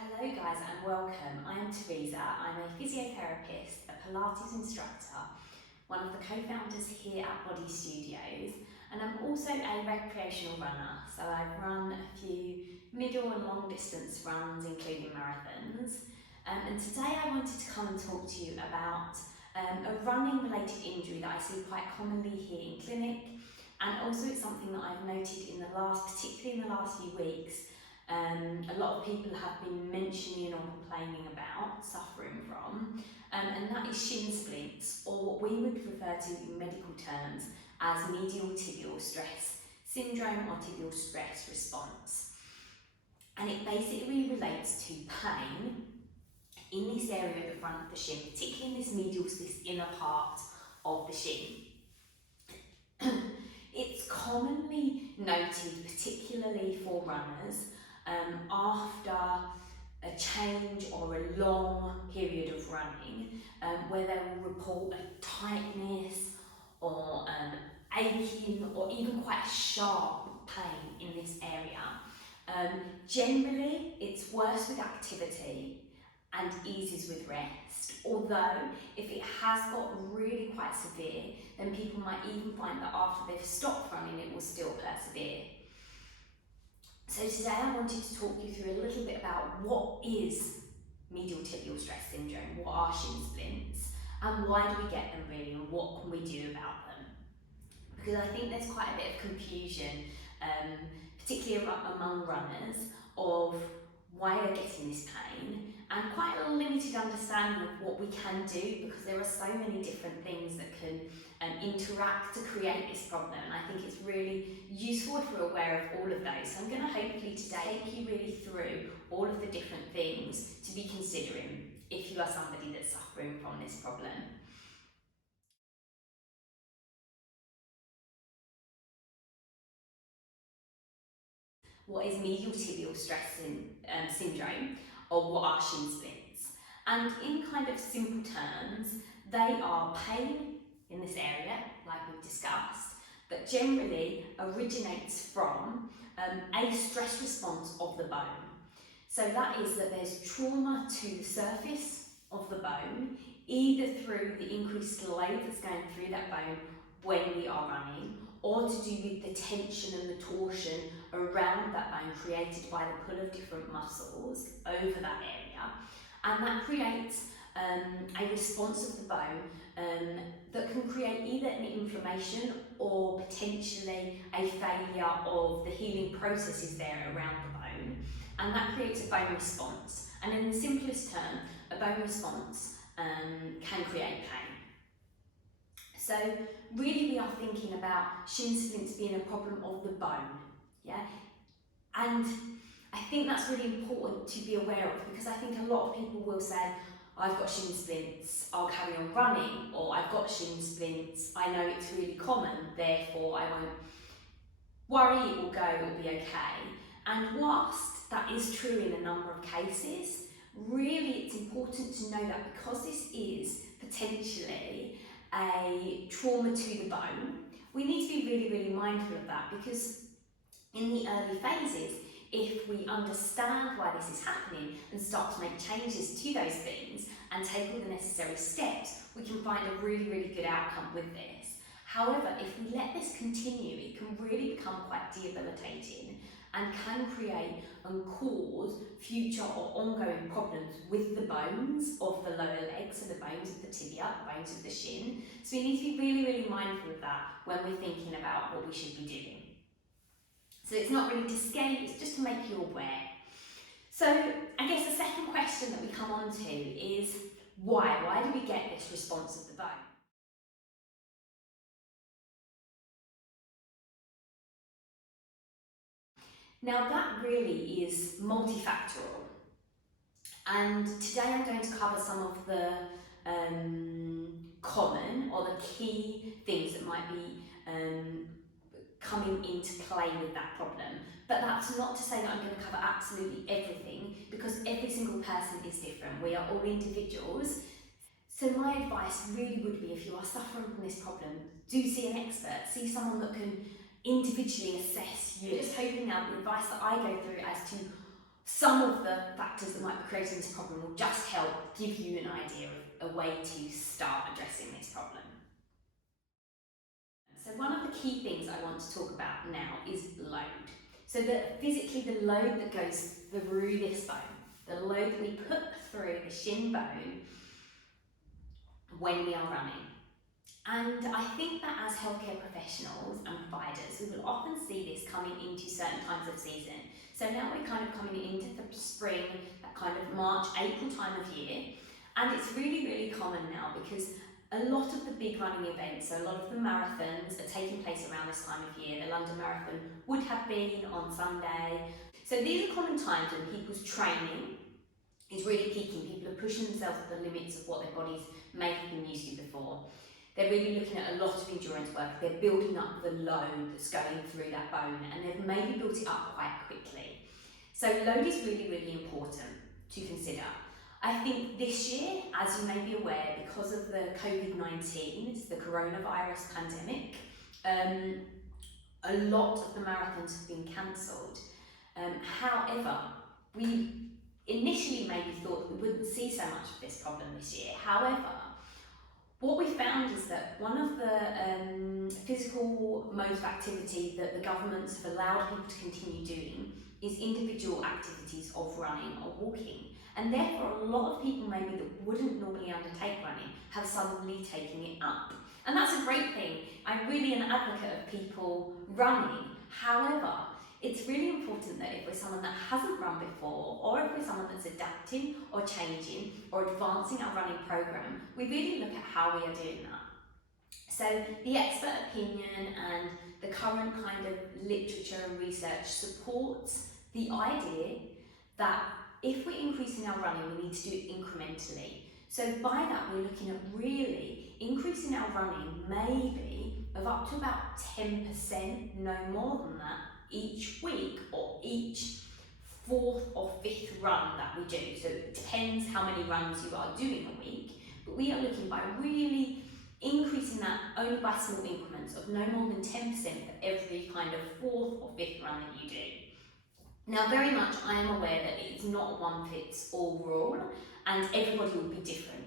Hello guys and welcome. I am Teresa. I'm a physiotherapist, a Pilates instructor, one of the co-founders here at Bodi Studios, and I'm also a recreational runner. So I run a few middle and long distance runs, including marathons. And today I wanted to come and talk to you about a running related injury that I see quite commonly here in clinic, and also it's something that I've noted particularly in the last few weeks. A lot of people have been mentioning or complaining about, suffering from, and that is shin splints, or what we would refer to in medical terms as medial tibial stress syndrome or tibial stress response. And it basically relates to pain in this area at the front of the shin, particularly in this medial, this inner part of the shin. It's commonly noted, particularly for runners, after a change or a long period of running, where they will report a tightness or aching or even quite sharp pain in this area. Generally, it's worse with activity and eases with rest, although if it has got really quite severe, then people might even find that after they've stopped running it will still persevere. So today I wanted to talk you through a little bit about what is medial tibial stress syndrome, what are shin splints, and why do we get them really, and what can we do about them? Because I think there's quite a bit of confusion, particularly among runners, of why they're getting this pain, and quite a limited understanding of what we can do, because there are so many different things that can interact to create this problem. And I think it's really useful if we're aware of all of those. So I'm going to hopefully today take you really through all of the different things to be considering if you are somebody that's suffering from this problem. What is medial tibial stress syndrome, or what are shin splints? And in kind of simple terms, they are pain in this area, like we've discussed, that generally originates from a stress response of the bone. So that is that there's trauma to the surface of the bone, either through the increased load that's going through that bone when we are running, or to do with the tension and the torsion around that bone created by the pull of different muscles over that area. And that creates a response of the bone that can create either an inflammation or potentially a failure of the healing processes there around the bone. And that creates a bone response. And in the simplest term, a bone response can create pain. So really we are thinking about shin splints being a problem of the bone, yeah? And I think that's really important to be aware of, because I think a lot of people will say, I've got shin splints, I'll carry on running, or I've got shin splints, I know it's really common, therefore I won't worry, it will go, it will be okay. And whilst that is true in a number of cases, really it's important to know that because this is potentially a trauma to the bone, we need to be really, really mindful of that, because in the early phases, if we understand why this is happening and start to make changes to those things and take all the necessary steps, we can find a really, really good outcome with this. However, if we let this continue, it can really become quite debilitating and can create and cause future or ongoing problems with the bones of the lower legs, so the bones of the tibia, the bones of the shin. So we need to be really, really mindful of that when we're thinking about what we should be doing. So it's not really to scare you, it's just to make you aware. So I guess the second question that we come on to is why? Why do we get this response of the bone? Now that really is multifactorial, and today I'm going to cover some of the common or the key things that might be coming into play with that problem. But that's not to say that I'm going to cover absolutely everything, because every single person is different. We are all individuals. So my advice really would be, if you are suffering from this problem, do see an expert, see someone that can individually assess you. Just hoping now the advice that I go through as to some of the factors that might be creating this problem will just help give you an idea of a way to start addressing this problem. So one of the key things I want to talk about now is load. So physically the load that goes through this bone, the load that we put through the shin bone when we are running. And I think that as healthcare professionals and providers, we will often see this coming into certain times of season. So now we're kind of coming into the spring, that kind of March, April time of year. And it's really, really common now because a lot of the big running events, so a lot of the marathons are taking place around this time of year. The London Marathon would have been on Sunday. So these are common times when people's training is really peaking. People are pushing themselves to the limits of what their bodies may have been used to before. They're really looking at a lot of endurance work. They're building up the load that's going through that bone, and they've maybe built it up quite quickly. So load is really, really important to consider. I think this year, as you may be aware, because of the COVID-19, it's the coronavirus pandemic, a lot of the marathons have been cancelled. However, we initially maybe thought that we wouldn't see so much of this problem this year. However, what we found is that one of the physical modes of activity that the governments have allowed people to continue doing is individual activities of running or walking. And therefore, a lot of people maybe that wouldn't normally undertake running have suddenly taken it up. And that's a great thing. I'm really an advocate of people running. However, it's really important that if we're someone that hasn't run before, or if we're someone that's adapting or changing or advancing our running program, we really look at how we are doing that. So the expert opinion and the current kind of literature and research supports the idea that if we're increasing our running, we need to do it incrementally. So by that, we're looking at really increasing our running maybe of up to about 10%, no more than that, each week or each fourth or fifth run that we do. So it depends how many runs you are doing a week, but we are looking by really increasing that only by small increments of no more than 10% for every kind of fourth or fifth run that you do. Now, very much I am aware that it's not a one-fits-all rule and everybody will be different.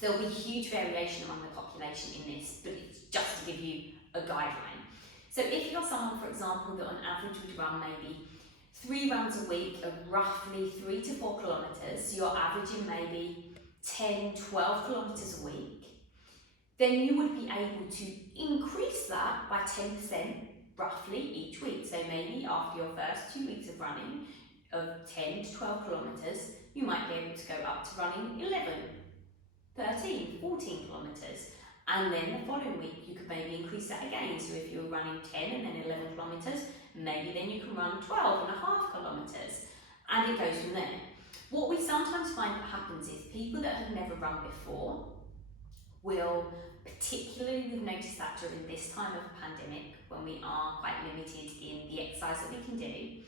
So there will be huge variation among the population in this, but it's just to give you a guideline. So if you're someone, for example, that on average would run maybe 3 runs a week of roughly 3 to 4 kilometres, so you're averaging maybe 10, 12 kilometres a week, then you would be able to increase that by 10% roughly each week. So maybe after your first 2 weeks of running of 10 to 12 kilometres, you might be able to go up to running 11, 13, 14 kilometres. And then the following week, you could maybe increase that again. So if you're running 10 and then 11 kilometres, maybe then you can run 12 and a half kilometres. And it goes from there. What we sometimes find that happens is people that have never run before will, particularly we've noticed that during this time of the pandemic, when we are quite limited in the exercise that we can do,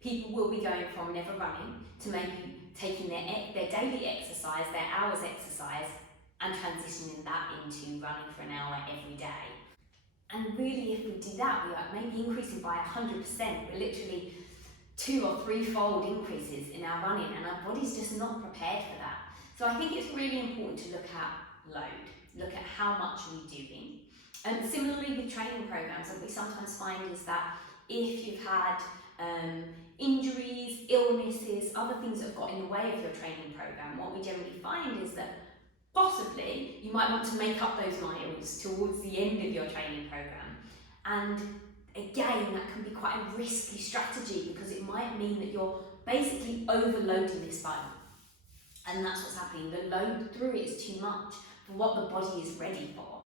people will be going from never running to maybe taking their daily exercise, their hour's exercise, and transitioning that into running for an hour every day. And really, if we do that, we are maybe increasing by 100%. We're literally 2 or 3-fold increases in our running, and our body's just not prepared for that. So I think it's really important to look at load, look at how much we're doing. And similarly with training programs, what we sometimes find is that if you've had injuries, illnesses, other things that have got in the way of your training program, what we generally find is that possibly you might want to make up those miles towards the end of your training program. And again, that can be quite a risky strategy because it might mean that you're basically overloading this bone. And that's what's happening. The load through it is too much for what the body is ready for.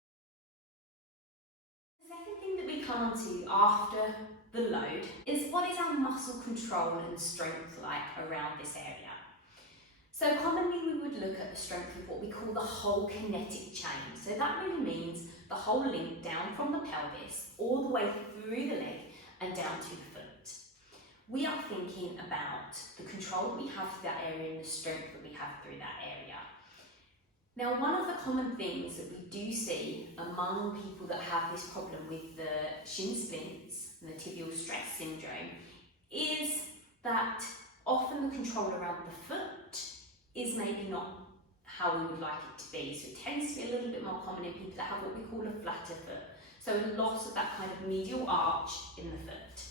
The second thing that we come on to after the load is what is our muscle control and strength like around this area. So commonly we would look at the strength of what we call the whole kinetic chain. So that really means the whole link down from the pelvis all the way through the leg and down to the foot. We are thinking about the control that we have through that area and the strength that we have through that area. Now, one of the common things that we do see among people that have this problem with the shin splints and the tibial stress syndrome is that often often the control around the foot is maybe not how we would like it to be. So it tends to be a little bit more common in people that have what we call a flatter foot. So a lot of that kind of medial arch in the foot.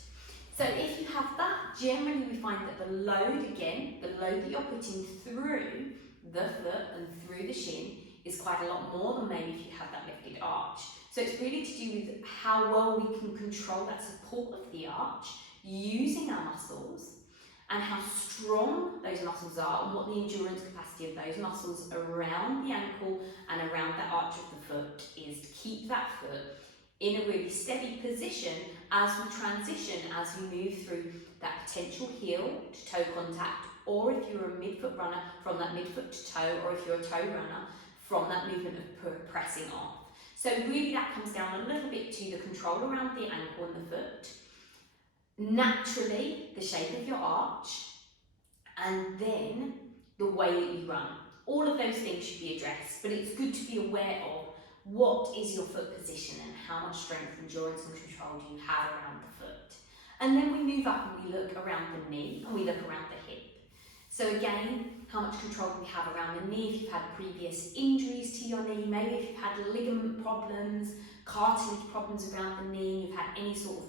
So if you have that, generally we find that the load, again, the load that you're putting through the foot and through the shin is quite a lot more than maybe if you have that lifted arch. So it's really to do with how well we can control that support of the arch using our muscles, and how strong those muscles are and what the endurance capacity of those muscles around the ankle and around the arch of the foot is to keep that foot in a really steady position as we transition, as we move through that potential heel to toe contact, or if you're a midfoot runner, from that midfoot to toe, or if you're a toe runner, from that movement of pressing off. So really that comes down a little bit to the control around the ankle and the foot, naturally the shape of your arch, and then the way that you run. All of those things should be addressed, but it's good to be aware of what is your foot position and how much strength, endurance and control do you have around the foot. And then we move up and we look around the knee and we look around the hip. So again, how much control do we have around the knee if you've had previous injuries to your knee, maybe if you've had ligament problems, cartilage problems around the knee, and you've had any sort of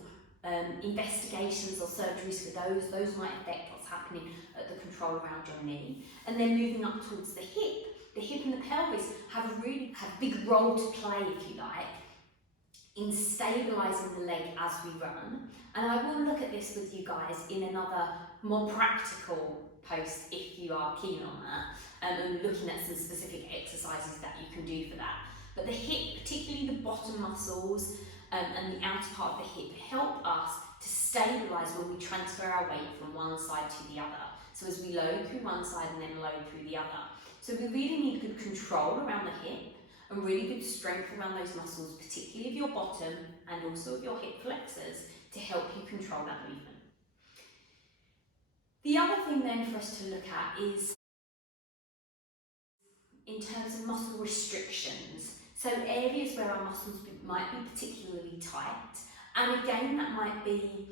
investigations or surgeries for those might affect what's happening at the control around your knee. And then moving up towards the hip and the pelvis have a big role to play, if you like, in stabilising the leg as we run. And I will look at this with you guys in another more practical post if you are keen on that, and looking at some specific exercises that you can do for that. But the hip, particularly the bottom muscles and the outer part of the hip, help us to stabilise when we transfer our weight from one side to the other. So as we load through one side and then load through the other. So we really need good control around the hip and really good strength around those muscles, particularly of your bottom and also of your hip flexors, to help you control that movement. The other thing then for us to look at is in terms of muscle restrictions. So areas where our muscles might be particularly tight, and again that might be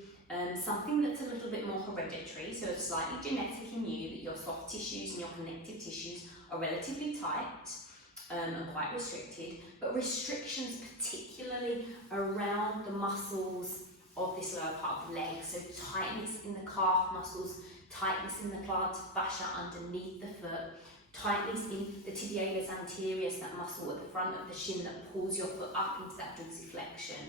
something that's a little bit more hereditary, so it's slightly genetic in you, that your soft tissues and your connective tissues are relatively tight and quite restricted, but restrictions particularly around the muscles of this lower part of the leg, so tightness in the calf muscles, tightness in the plantar fascia underneath the foot, tightness in the tibialis anterior, that muscle at the front of the shin that pulls your foot up into that dorsiflexion.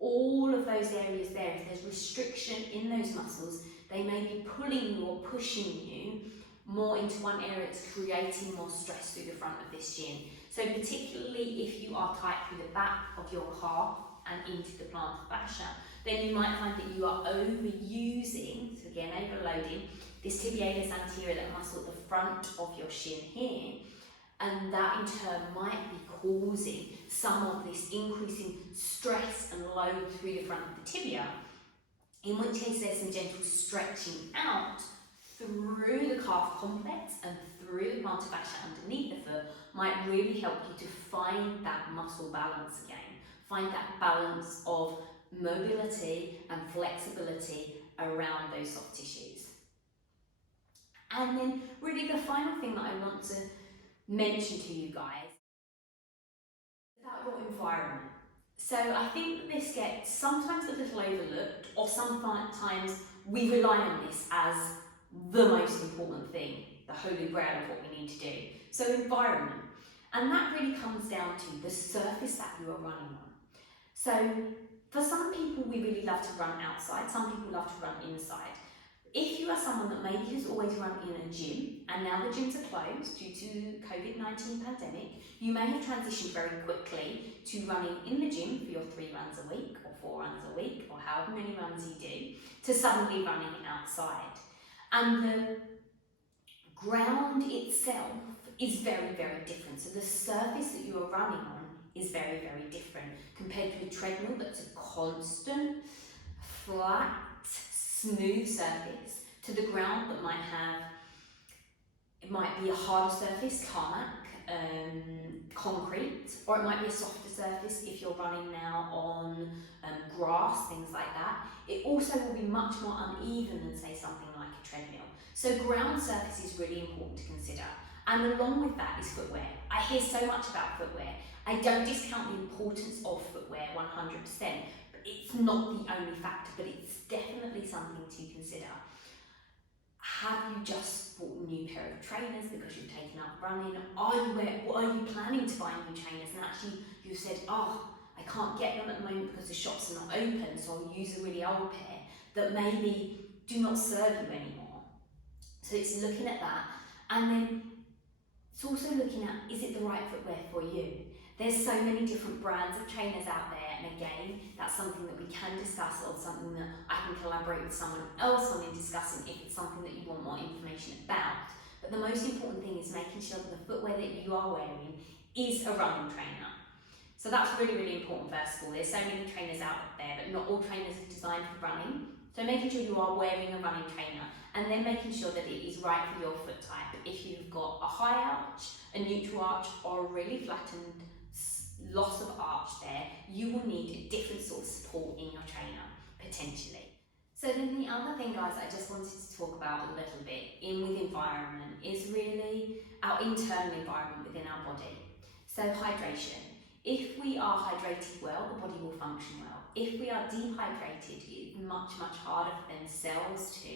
All of those areas there, if there's restriction in those muscles, they may be pulling you or pushing you more into one area. It's creating more stress through the front of this shin. So particularly if you are tight through the back of your calf and into the plantar fascia, then you might find that you are overusing, so again overloading, this tibialis anterior, that muscle at the front of your shin here, and that in turn might be causing some of this increasing stress and load through the front of the tibia, in which case there's some gentle stretching out through the calf complex and through the plantar fascia underneath the foot might really help you to find that muscle balance again, find that balance of mobility and flexibility around those soft tissues. And then really the final thing that I want to mention to you guys is about your environment. So I think that this gets sometimes a little overlooked, or sometimes we rely on this as the most important thing, the holy grail of what we need to do. So environment, and that really comes down to the surface that you are running on. So for some people, we really love to run outside, some people love to run inside. If you are someone that maybe has always run in a gym and now the gyms are closed due to COVID-19 pandemic, you may have transitioned very quickly to running in the gym for your 3 runs a week or 4 runs a week or however many runs you do, to suddenly running outside. And the ground itself is very, very different. So the surface that you are running on is very, very different compared to a treadmill that's a constant, flat, smooth surface, to the ground that might have, it might be a harder surface, tarmac, concrete, or it might be a softer surface if you're running now on grass, things like that. It also will be much more uneven than, say, something like a treadmill. So ground surface is really important to consider. And along with that is footwear. I hear so much about footwear. I don't discount the importance of footwear 100%, but it's not the only factor, but it's definitely something to consider. Have you just bought a new pair of trainers because you've taken up running? Are you planning to buy new trainers and actually you've said, oh, I can't get them at the moment because the shops are not open, so I'll use a really old pair that maybe do not serve you anymore. So it's looking at that, and then it's also looking at, is it the right footwear for you? There's so many different brands of trainers out there, and again, that's something that we can discuss, or something that I can collaborate with someone else on in discussing if it's something that you want more information about. But the most important thing is making sure that the footwear that you are wearing is a running trainer. So that's really, really important first of all. There's so many trainers out there, but not all trainers are designed for running. So making sure you are wearing a running trainer, and then making sure that it is right for your foot type. If you've got a high arch, a neutral arch, or a really flattened loss of arch there, you will need a different sort of support in your trainer, potentially. So then the other thing, guys, I just wanted to talk about a little bit with environment is really our internal environment within our body. So hydration. If we are hydrated well, the body will function well. If we are dehydrated, it's much, much harder for them cells to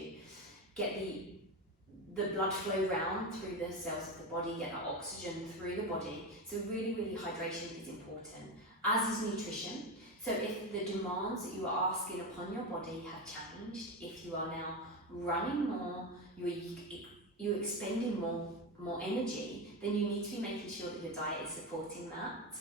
get the blood flow round through the cells of the body, get the oxygen through the body. So really, really hydration is important, as is nutrition. So if the demands that you are asking upon your body have changed, if you are now running more, you're expending more energy, then you need to be making sure that your diet is supporting that.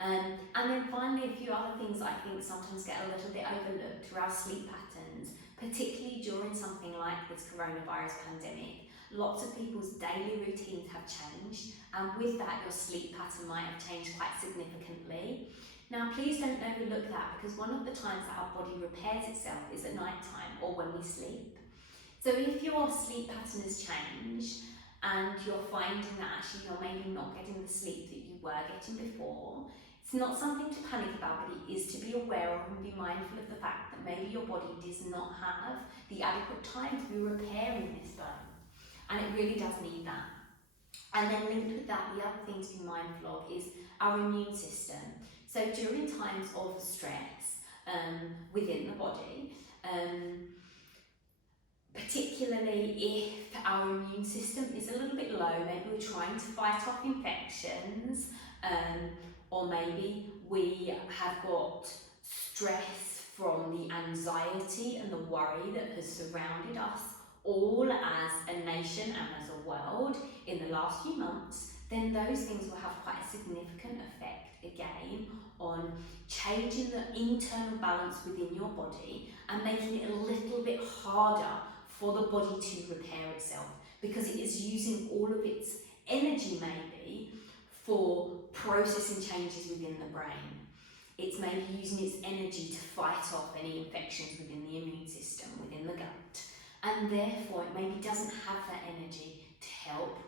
And then finally, a few other things I think sometimes get a little bit overlooked are our sleep patterns, particularly during something like this coronavirus pandemic. Lots of people's daily routines have changed, and with that your sleep pattern might have changed quite significantly. Now please don't overlook that, because one of the times that our body repairs itself is at night time or when we sleep. So if your sleep pattern has changed and you're finding that actually you're maybe not getting the sleep that you were getting before, it's not something to panic about, but it is to be aware of and be mindful of the fact that maybe your body does not have the adequate time to be repairing this bone, and it really does need that. And then linked with that, the other thing to be mindful of is our immune system. So during times of stress within the body, particularly if our immune system is a little bit low, maybe we're trying to fight off infections, or maybe we have got stress from the anxiety and the worry that has surrounded us all as a nation and as a world in the last few months, then those things will have quite a significant effect again on changing the internal balance within your body and making it a little bit harder for the body to repair itself, because it is using all of its energy maybe for processing changes within the brain. It's maybe using its energy to fight off any infections within the immune system, within the gut, and therefore it maybe doesn't have that energy to help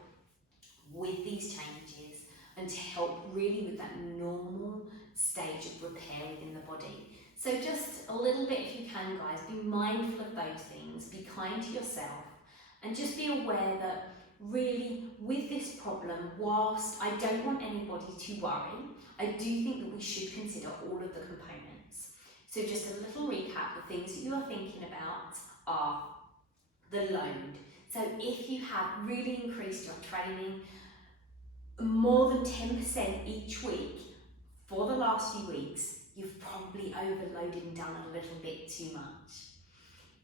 with these changes and to help really with that normal stage of repair within the body. So just a little bit, if you can, guys, be mindful of those things, be kind to yourself, and just be aware that really with this problem, whilst I don't want anybody to worry, I do think that we should consider all of the components. So just a little recap, the things that you are thinking about are the load. So if you have really increased your training more than 10% each week for the last few weeks, you've probably overloaded and done a little bit too much.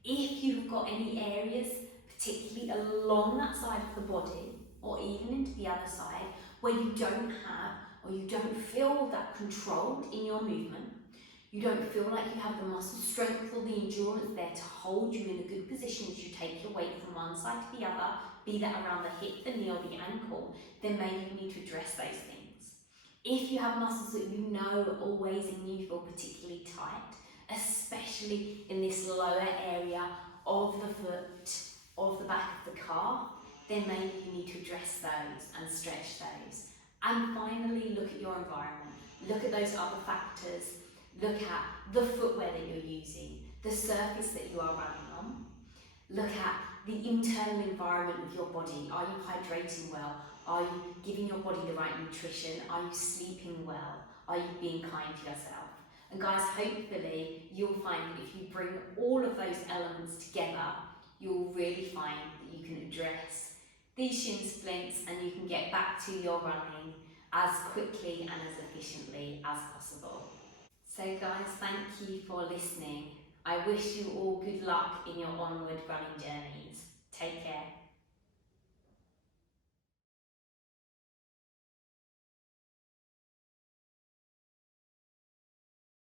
If you've got any areas, particularly along that side of the body, or even into the other side, where you don't have or you don't feel that controlled in your movement, you don't feel like you have the muscle strength or the endurance there to hold you in a good position as you take your weight from one side to the other, be that around the hip, the knee or the ankle, then maybe you need to address those things. If you have muscles that you know are always in you feel particularly tight, especially in this lower area of the foot, of the back of the calf, then maybe you need to address those and stretch those. And finally, look at your environment. Look at those other factors. Look at the footwear that you're using, the surface that you are running on. Look at the internal environment of your body. Are you hydrating well? Are you giving your body the right nutrition? Are you sleeping well? Are you being kind to yourself? And guys, hopefully you'll find that if you bring all of those elements together, you'll really find that you can address these shin splints and you can get back to your running as quickly and as efficiently as possible. So guys, thank you for listening. I wish you all good luck in your onward running journeys. Take care.